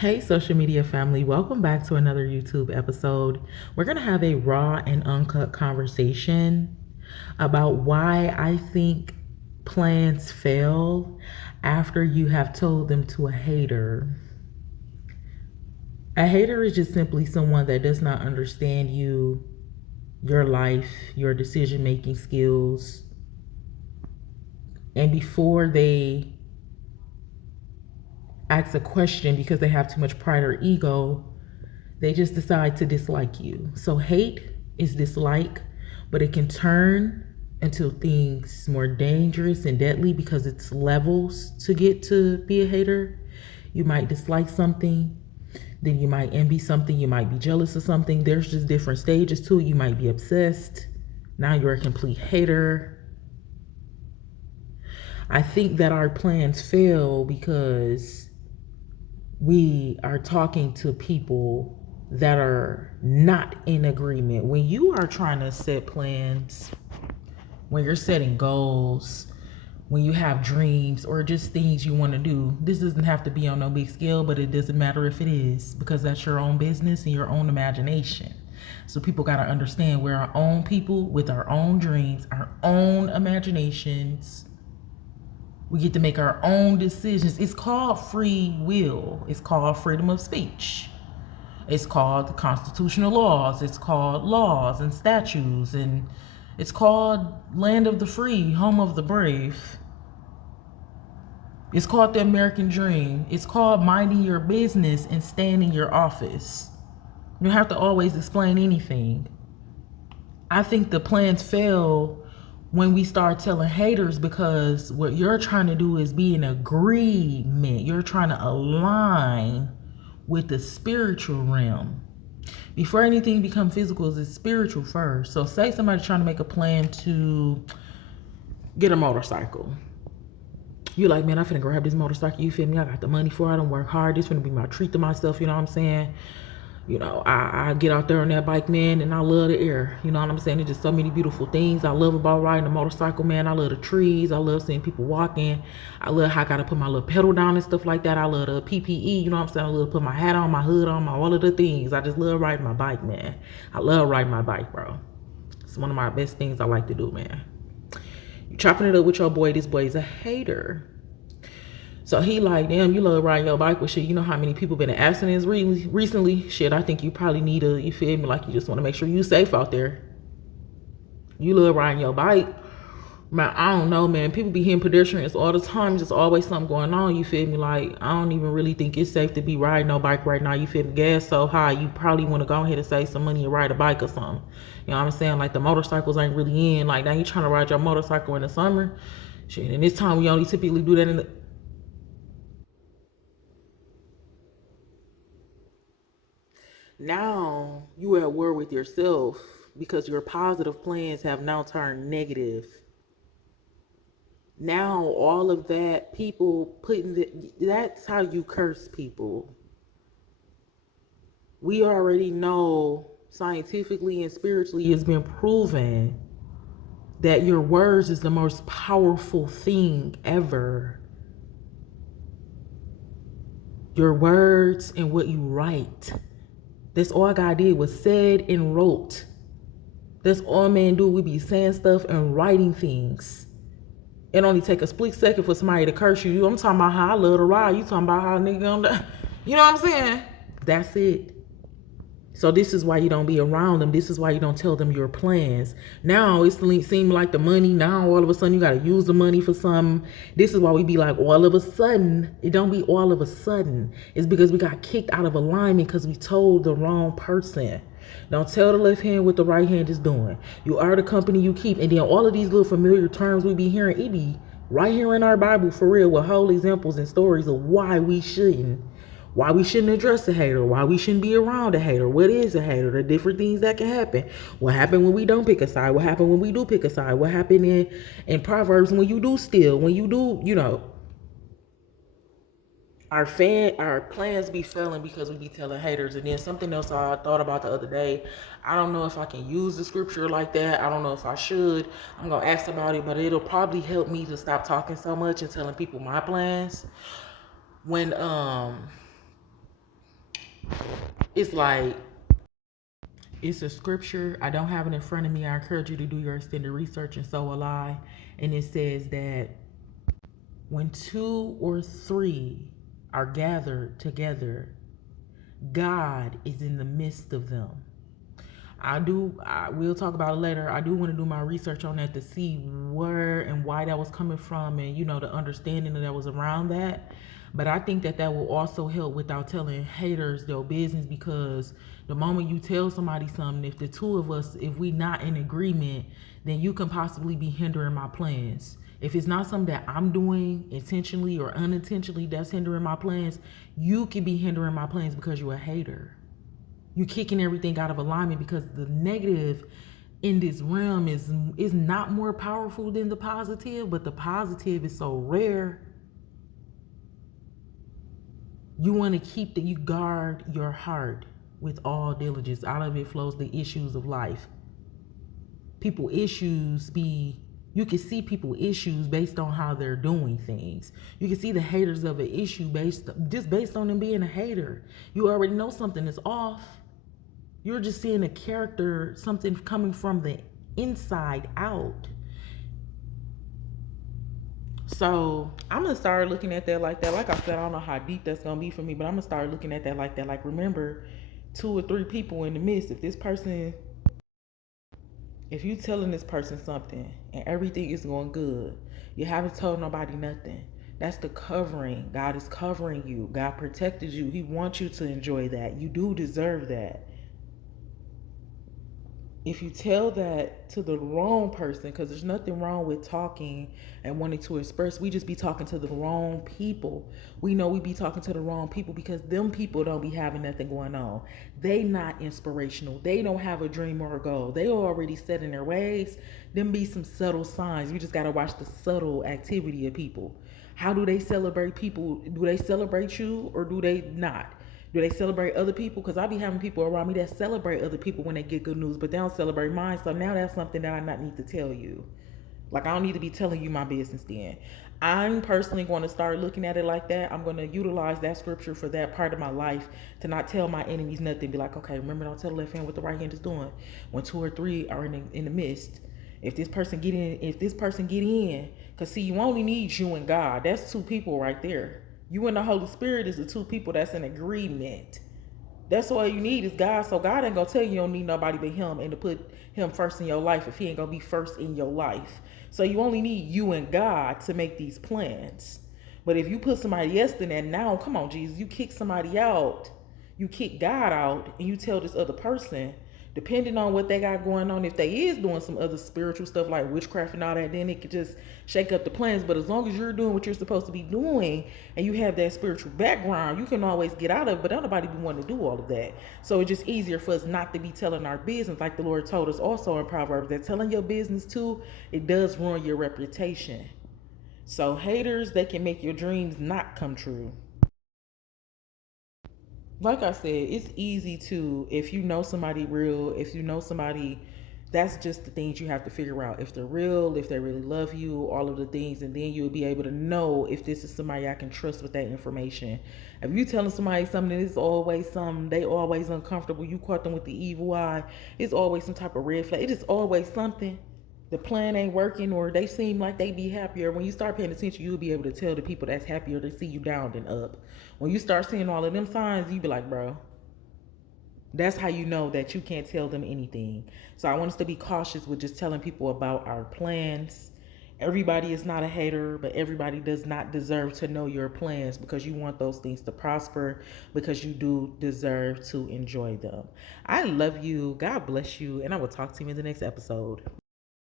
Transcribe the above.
Hey, social media family, welcome back to another YouTube episode. We're going to have a raw and uncut conversation about why I think plans fail after you have told them to a hater. A hater is just simply someone that does not understand you, your life, your decision making skills, and before they ask a question because they have too much pride or ego, they just decide to dislike you. So hate is dislike, but it can turn into things more dangerous and deadly because it's levels to get to be a hater. You might dislike something, then you might envy something, you might be jealous of something. There's just different stages to it. You might be obsessed. Now you're a complete hater. I think that our plans fail because we are talking to people that are not in agreement. When you are trying to set plans, when you're setting goals, when you have dreams or just things you want to do, this doesn't have to be on no big scale, but it doesn't matter if it is, because that's your own business and your own imagination. So people got to understand we're our own people with our own dreams, our own imaginations. We get to make our own decisions. It's called free will. It's called freedom of speech. It's called the constitutional laws. It's called laws and statutes. And it's called land of the free, home of the brave. It's called the American dream. It's called minding your business and staying in your office. You don't have to always explain anything. I think the plans fail when we start telling haters because what you're trying to do is be in agreement. You're trying to align with the spiritual realm. Before anything become physical, it's spiritual first. So say somebody's trying to make a plan to get a motorcycle. You're like, man, I'm finna grab this motorcycle. You feel me? I got the money for it. I don't work hard. This finna be my treat to myself. You know what I'm saying? You know, I get out there on that bike, man, and I love the air. You know what I'm saying? There's just so many beautiful things I love about riding a motorcycle, man. I love the trees. I love seeing people walking. I love how I got to put my little pedal down and stuff like that. I love the PPE, you know what I'm saying? I love to put my hat on, my hood on, all of the things. I just love riding my bike, man. I love riding my bike, bro. It's one of my best things I like to do, man. You chopping it up with your boy. This boy's a hater. So he like, damn, you love riding your bike with shit. You know how many people been in accidents recently? Shit, I think you probably need you feel me? Like you just want to make sure you safe out there. You love riding your bike. Man, I don't know, man. People be hitting pedestrians all the time. Just always something going on. You feel me? Like, I don't even really think it's safe to be riding no bike right now. You feel me? Gas so high, you probably want to go ahead and save some money and ride a bike or something. You know what I'm saying? Like, the motorcycles ain't really in. Like, now you trying to ride your motorcycle in the summer. Shit, and this time we only typically do that in the... Now you are at war with yourself because your positive plans have now turned negative. Now all of that people that's how you curse people. We already know scientifically and spiritually it's been proven that your words is the most powerful thing ever. Your words and what you write. That's all God did was said and wrote. That's all man do. We be saying stuff and writing things. It only take a split second for somebody to curse you. I'm talking about how I love to ride. You talking about how nigga on the, you know what I'm saying? That's it. So this is why you don't be around them. This is why you don't tell them your plans. Now it seems like the money. Now all of a sudden you got to use the money for something. This is why we be like all of a sudden. It don't be all of a sudden. It's because we got kicked out of alignment because we told the wrong person. Don't tell the left hand what the right hand is doing. You are the company you keep. And then all of these little familiar terms we be hearing, it be right here in our Bible for real with whole examples and stories of why we shouldn't. Why we shouldn't address a hater, why we shouldn't be around a hater, what is a hater, the different things that can happen. What happened when we don't pick a side, what happened when we do pick a side, what happened in Proverbs when you do steal, when you do, you know. Our plans be failing because we be telling haters. And then something else I thought about the other day, I don't know if I can use the scripture like that. I don't know if I should. I'm gonna ask about it, but it'll probably help me to stop talking so much and telling people my plans. When It's like, it's a scripture. I don't have it in front of me. I encourage you to do your extended research, and so will I. And it says that when two or three are gathered together, God is in the midst of them. We'll talk about it later. I do want to do my research on that to see where and why that was coming from, and the understanding that was around that. But I think that will also help without telling haters their business, because the moment you tell somebody something, if the two of us, if we not in agreement, then you can possibly be hindering my plans. If it's not something that I'm doing intentionally or unintentionally that's hindering my plans, you can be hindering my plans because you're a hater. You're kicking everything out of alignment, because the negative in this realm is not more powerful than the positive, but the positive is so rare. You want to you guard your heart with all diligence. Out of it flows the issues of life. You can see people issues based on how they're doing things. You can see the haters of an issue based on them being a hater. You already know something is off. You're just seeing a character, something coming from the inside out. So I'm gonna start looking at that like that. Like I said, I don't know how deep that's gonna be for me, but I'm gonna start looking at that like that. Like, remember, 2 or 3 people in the midst. If you telling this person something and everything is going good, you haven't told nobody nothing. That's the covering. God is covering you. God protected you. He wants you to enjoy that. You do deserve that. If you tell that to the wrong person, because there's nothing wrong with talking and wanting to express, we just be talking to the wrong people. We know we be talking to the wrong people because them people don't be having nothing going on. They not inspirational. They don't have a dream or a goal. They already set in their ways. Them be some subtle signs. We just got to watch the subtle activity of people. How do they celebrate people? Do they celebrate you or do they not? Do they celebrate other people? Because I be having people around me that celebrate other people when they get good news, but they don't celebrate mine. So now that's something that I not need to tell you. Like, I don't need to be telling you my business then. I'm personally going to start looking at it like that. I'm going to utilize that scripture for that part of my life to not tell my enemies nothing. Be like, okay, remember, don't tell the left hand what the right hand is doing. When 2 or 3 are in the midst. If this person get in, because see, you only need you and God. That's 2 people right there. You and the Holy Spirit is the 2 people that's in agreement. That's all you need is God. So God ain't gonna tell you don't need nobody but Him, and to put Him first in your life if He ain't gonna be first in your life. So you only need you and God to make these plans. But if you put somebody else in that, now come on, Jesus, you kick somebody out, you kick God out, and you tell this other person, depending on what they got going on, if they is doing some other spiritual stuff like witchcraft and all that, then it could just shake up the plans. But as long as you're doing what you're supposed to be doing and you have that spiritual background, you can always get out of it. But nobody be wanting to do all of that. So it's just easier for us not to be telling our business, like the Lord told us also in Proverbs, that telling your business too, it does ruin your reputation. So haters, they can make your dreams not come true. Like I said, it's easy to, if you know somebody real, if you know somebody, that's just the things you have to figure out. If they're real, if they really love you, all of the things, and then you'll be able to know if this is somebody I can trust with that information. If you telling somebody something, it's always something, they always uncomfortable, you caught them with the evil eye, it's always some type of red flag. It is always something. The plan ain't working, or they seem like they be happier. When you start paying attention, you'll be able to tell the people that's happier to see you down than up. When you start seeing all of them signs, you be like, bro, that's how you know that you can't tell them anything. So I want us to be cautious with just telling people about our plans. Everybody is not a hater, but everybody does not deserve to know your plans, because you want those things to prosper, because you do deserve to enjoy them. I love you. God bless you. And I will talk to you in the next episode.